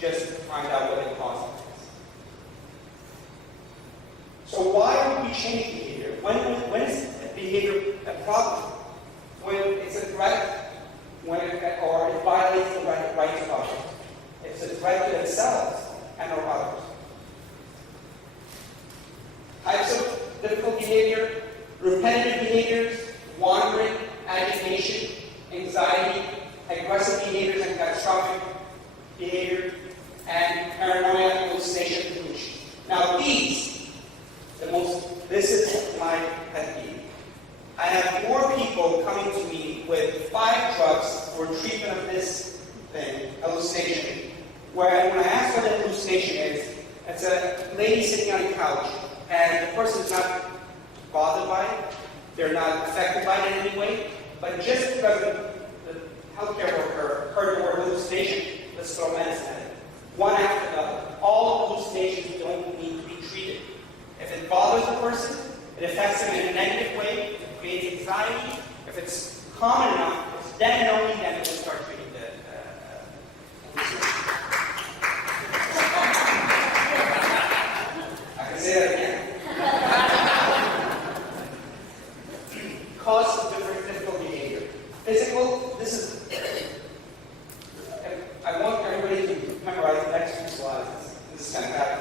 just find out what the cause of it is. So why would we change behavior? When is behavior a problem? When it's a threat, or it violates the rights of others. It's a threat to themselves and or others. Types of difficult behavior: repetitive behaviors, wandering, agitation, anxiety, aggressive behaviors and catastrophic behavior, and paranoia, hallucination, delusion. Now this is my pet peeve. I have more people coming to me with 5 drugs for treatment of this thing, hallucination, where when I ask what the hallucination is, it's a lady sitting on a couch, and the person's not bothered by it, they're not affected by it in any way, but just because the healthcare worker heard the word hallucination, let's throw medicine at it. One after another. All hallucinations don't need to be treated. If it bothers the person, it affects them in a negative way, it creates anxiety. If it's common enough, it's then and only then that we'll start treating the hallucination. I can say that again. Cause of difficult behavior. Physical, this is, I want everybody to memorize the next few slides. This is kind of bad.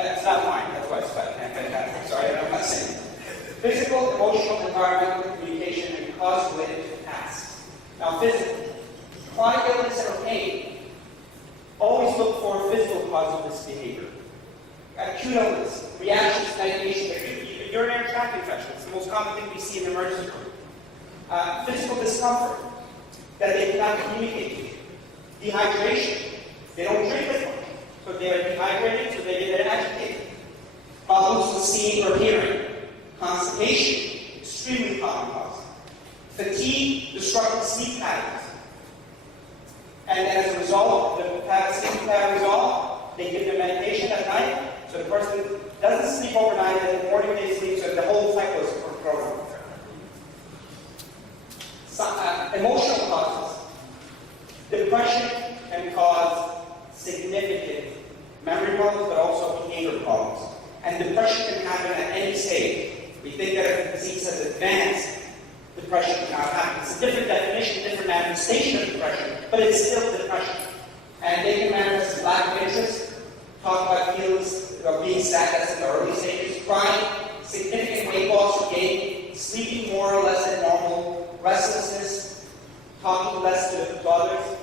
It's not mine, that's why it's fantastic. Sorry, I'm not saying it. Physical, emotional, environmental, communication, and cause related to tasks. Now, physical. Chronic illness or pain, always look for a physical cause of this behavior. Acute illness, reactions to medication, urinary tract infection. It's the most common thing we see in the emergency room. Physical discomfort that they cannot communicate to you. Dehydration. They don't drink as much, so they are dehydrated, so they get agitated. Problems with seeing or hearing. Constipation, extremely common cause. Fatigue, disrupted sleep patterns. And as a result, the sleep pattern resolve, they give them medication at night, so the person doesn't sleep overnight, and in the morning they sleep, so the whole cycle is thrown off. Emotional causes. Depression can cause significant memory problems, but also behavior problems. And depression can happen at any stage. We think that if the disease has advanced, depression cannot happen. It's a different definition, different manifestation of depression, but it's still depression. And they can manifest as lack of interest, talk about feelings of being sad, that's in the early stages, crying, significant weight loss or gain, sleeping more or less than normal, restlessness, talking less to others,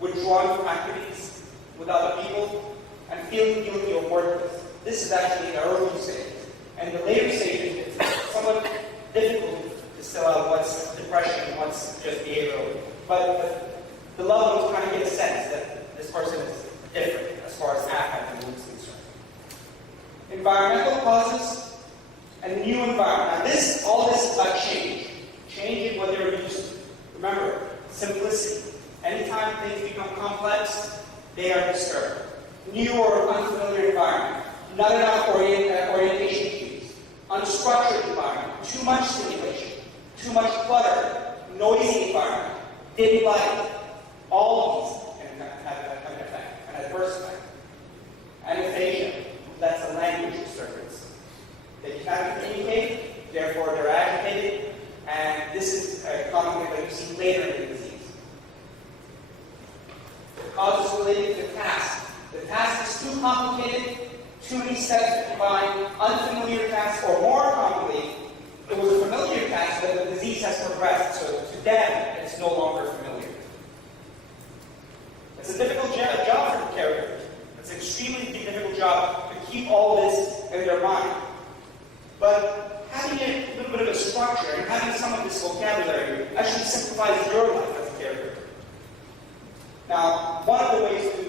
withdrawing from activities with other people, and feeling guilty or worthless. This is actually the early stage. And the later stages, it's somewhat difficult to still out what's depression and what's just behavioral. But the level is trying to get a sense that this person is different as far as affect and mood is concerned. Environmental causes and new environment. Now all this is about change. Changing what they're used to. Remember, simplicity. Anytime things become complex, they are disturbed. New or unfamiliar environment. Not enough orientation cues. Unstructured environment. Too much stimulation. Too much clutter. Noisy environment. Dim light. All of these can have an effect, an adverse effect. And aphasia. That's a language disturbance. They cannot communicate, therefore they're agitated, and this is a common thing that you see later in the disease. The causes related to the task. The task is too complicated, too many steps to combine, unfamiliar tasks, or more commonly, it was a familiar task, but the disease has progressed, so to them, it's no longer familiar. It's a difficult job for the caregivers. It's an extremely difficult job to keep all this in their mind. But having a little bit of a structure and having some of this vocabulary actually simplifies your life as a caregiver. Now, one of the ways to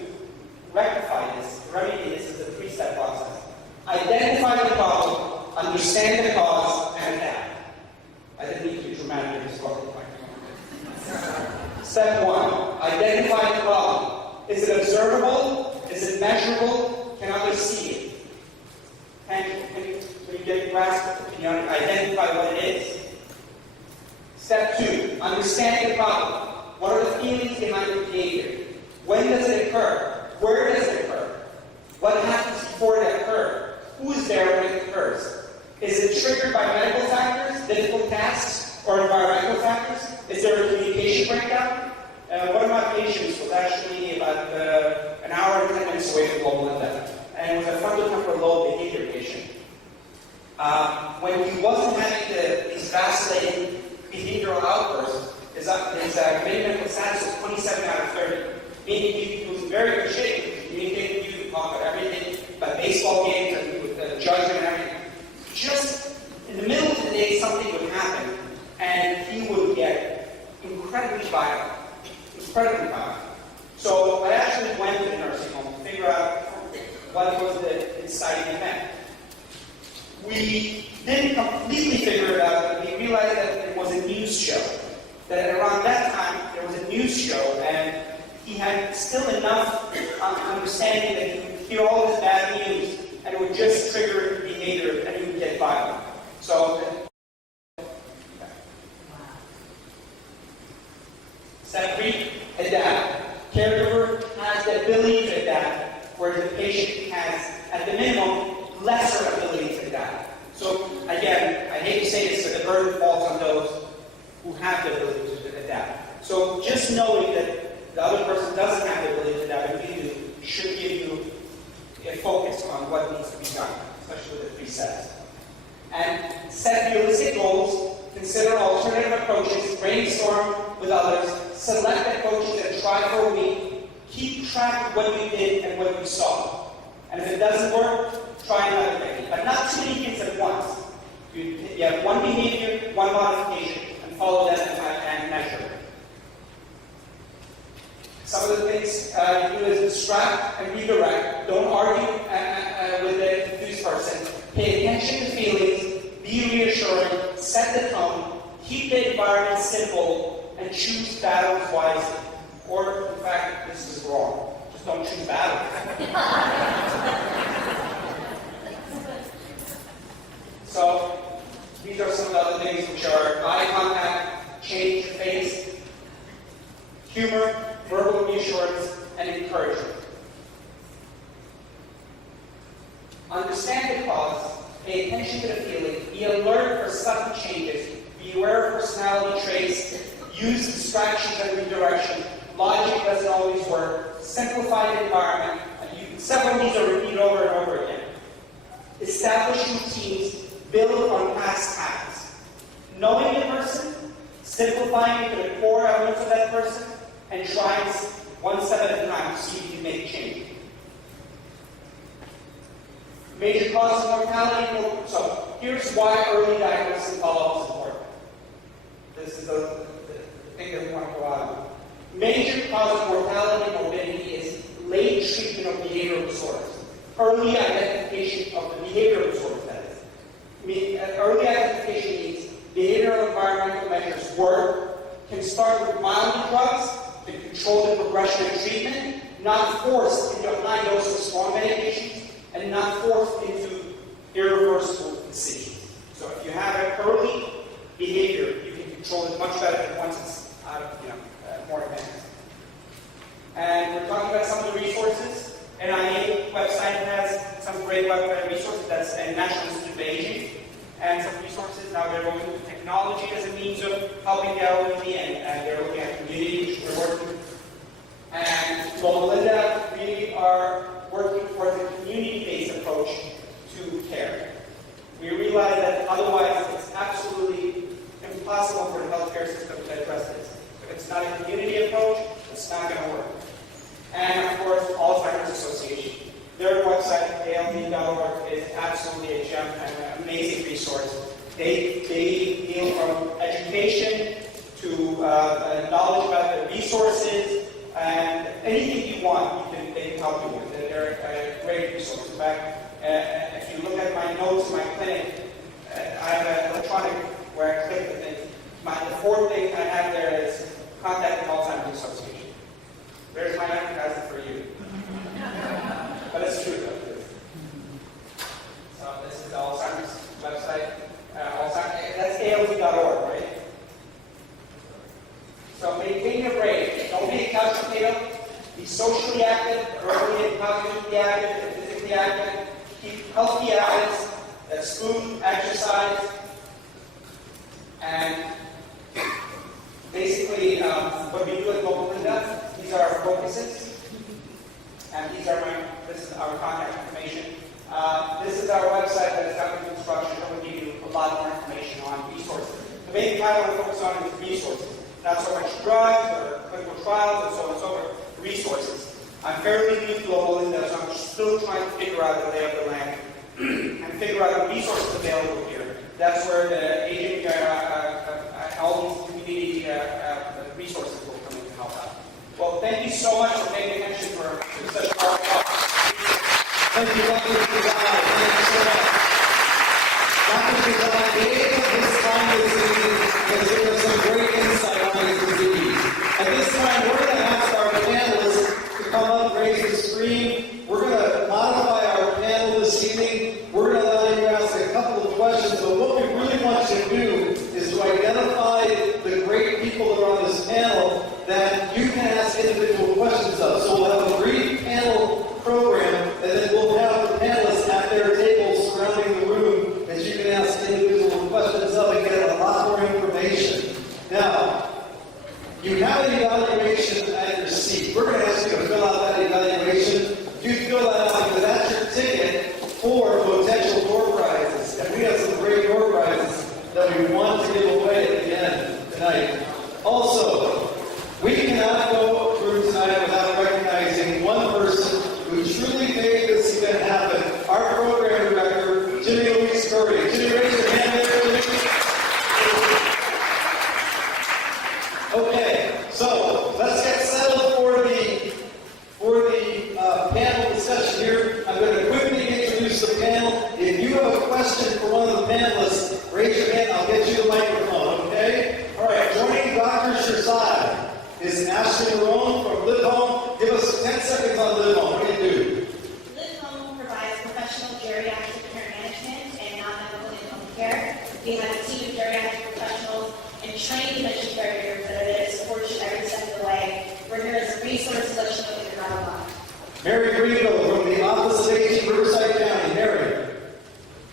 rectify this, remedy this, is a 3-step process. Identify the problem, understand the cause, and adapt. I didn't need to be dramatic in this talk. Step 1, identify the problem. Is it observable? Is it measurable? Can others see it? Tangible. Can you get a grasp of it? Can you identify what it is? Step 2, understand the problem. What are the feelings behind the behavior? When does it occur? Where does it an hour and 10 minutes away from Loma, and was a frontotemporal lobe behavior patient. When he wasn't having these vacillating behavioral outbursts, his committed mental status was 27 out of 30. Meaning he was in very good shape. He communicated with you, he talked about everything, about baseball games, and with the judgment and everything. Just in the middle of the day, something would happen, and he would get incredibly violent. Incredibly violent. So I actually went to the nursing home to figure out what was the inciting event. We didn't completely figure it out, but we realized that it was a news show. That around that time, there was a news show, and he had still enough understanding that he would hear all this bad news, and it would just trigger behavior, and he would get violent. So, step 3, adapt. Caregiver has the ability to adapt, whereas the patient has, at the minimum, lesser ability to adapt. So, again, I hate to say this, but the burden falls on those who have the ability to adapt. So, just knowing that the other person doesn't have the ability to adapt, and you do, should give you a focus on what needs to be done, especially with the 3 steps. And set realistic goals, consider alternative approaches, brainstorm with others, select approaches and try for a week, keep track of what you did and what you saw. And if it doesn't work, try another technique. But not too many things at once. You have one behavior, one modification, and follow that and measure. Some of the things you do is distract and redirect. Don't argue with the confused person. Pay attention to feelings, be reassuring, set the tone, keep the environment simple, and choose battles wisely. Or, in fact, this is wrong. Just don't choose battles. So, these are some of the other things which are eye contact, change your face, humor, verbal reassurance, and encouragement. Understand the cause, pay attention to the feeling, be alert for sudden changes, be aware of personality traits, use distractions and redirection. Logic doesn't always work. Simplify the environment. Several of these are repeated over and over again. Establish routines, build on past habits. Knowing the person, simplifying into the core elements of that person, and trying one step at a time to see if you can make change. Major causes of mortality. So here's why early diagnosis and follow-up is important. This is the thing that we want to go out on. Major cause of mortality and morbidity is late treatment of behavioral disorders. Early identification of the behavioral disorders, that is. Early identification means behavioral environmental measures work, can start with mild drugs to control the progression of treatment, not forced into a high dose of strong medications, and not forced into irreversible decisions. So if you have an early behavior, you can control it much better than once it's out of, more advanced. And we're talking about some of the resources. NIA website has some great resources. That's the National Institute of Aging, and some resources. Now they're going with technology as a means of helping the elderly, and they're looking at community, which we're working with. And Loma really are working for the community-based approach to care. We realize that otherwise it's absolutely impossible for the healthcare system to address this. If it's not a community approach, it's not going to work. And of course, Alzheimer's Association. Their website, ALD.org, is absolutely a gem and an amazing resource. They deal from education to knowledge about the resources, and anything you want, they can help you with. They're a great resource. In fact, if you look at my notes in my clinic, I have an electronic where I click the thing. The fourth thing I have there is contact the Alzheimer's Association. There's my advertising for you. But it's true though. So this is the Alzheimer's website. That's ALD.org, right? So maintain your brain. Don't be a couch potato. Be socially active, verbally and cognitively active, and physically active. Keep healthy habits. That's food, exercise, and basically what we do at Loma, these are our focuses. And this is our contact information. This is our website that is under construction. It will give you a lot more information on resources. The main title I want to focus on is resources. Not so much drugs or clinical trials and so on and so forth. Resources. I'm fairly new to Loma, so I'm still trying to figure out the lay of the land and figure out the resources available here. That's where the aging, all these community resources will come in to help out. Well, thank you so much for paying attention for such a hard talk. Thank you, Dr. Sherzai. Thank you so much. Dr. Sherzai gave his time this evening because there was some great insight on his disease. At this time, we're going to ask our panelists to come up, raise the screen. We're going to modify our panel this evening. We're going to allow you to ask a couple of questions, but what we really want you to do is to identify the great people that are on this panel that you can ask individual questions of. So we'll have a brief panel program, and then we'll have the panelists at their tables surrounding the room that you can ask individual questions of and get a lot more information. Now, you have an evaluation at your seat. We're going to ask you to fill out that evaluation. You fill that out because that's your ticket for potential door prizes. And we have some great door prizes that we want to give away at the end tonight. Also, we cannot go through tonight without recognizing one person who truly made this event happen. Our program director, Jimmy Louise Curry. Jimmy, raise your hand there, Jimmy. Okay, so let's get settled for the panel discussion here. I'm going to quickly introduce the panel. If you have a question for one of the panelists, raise your hand. I'll get you the microphone, okay? All right, joining Dr. Sherzai is Ashley Marone from Live Home. Give us 10 seconds on Live Home. What do you do? Live Home provides professional geriatric care management and non-medical in-home care. We have a team of geriatric professionals and trained dementia caregivers that are there to support you every step of the way. We're here as a resource to let you know that you're not alone. Mary Greenville from the Office of Aging, Riverside County. Mary.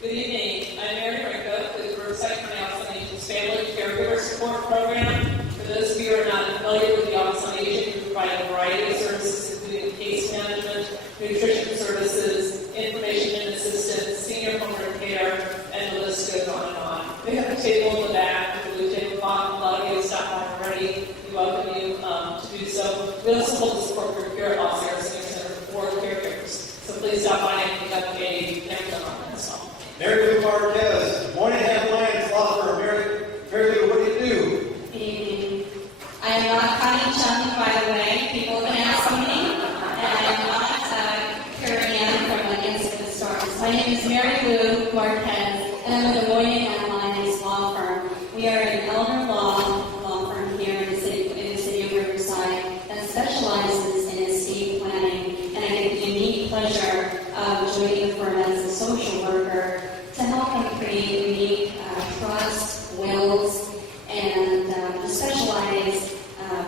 Good evening. I'm Mary Rinko with the Riverside County Office on Aging's Family Caregiver Support Program. For those of you who are not familiar with the Office on Aging, we provide a variety of services, including case management, nutrition services, information and assistance, senior home care, and the list goes on and on. We have a table in the back, a blue tablecloth. A lot of you have stopped by already. We welcome you to do so. We also hold the support group here at Los Angeles Center for caregivers. So please stop by and pick up a connect on this one. Mary Lou Marquez, Moynihan Lyons Law Firm. Mary Lou, what do you do? Good evening. I am not Connie Chung, by the way. People can ask me. And I'm not Carrie Ann from Against the Stars. My name is Mary Lou Marquez, and I'm with the Moynihan Lyons Law Firm. We are an elder law firm here in the city of Riverside that specializes in estate planning. And I get the unique pleasure of joining the firm as a social worker to help them create unique trusts, wills, and specialize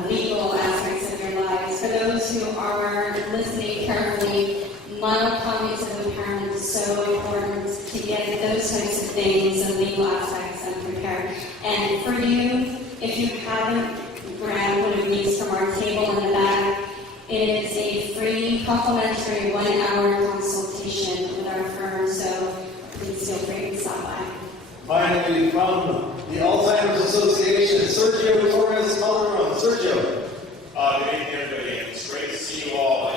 legal aspects of your lives. For those who are listening carefully, mild cognitive impairment is so important to get those types of things and legal aspects prepared. And for you, if you haven't grabbed one of these from our table in the back, it is a free, complimentary 1-hour consultation with our firm, so please feel free to stop by. Finally, from the Alzheimer's Association, Sergio Torres Calderon. Sergio. Good evening, everybody. It's great to see you all.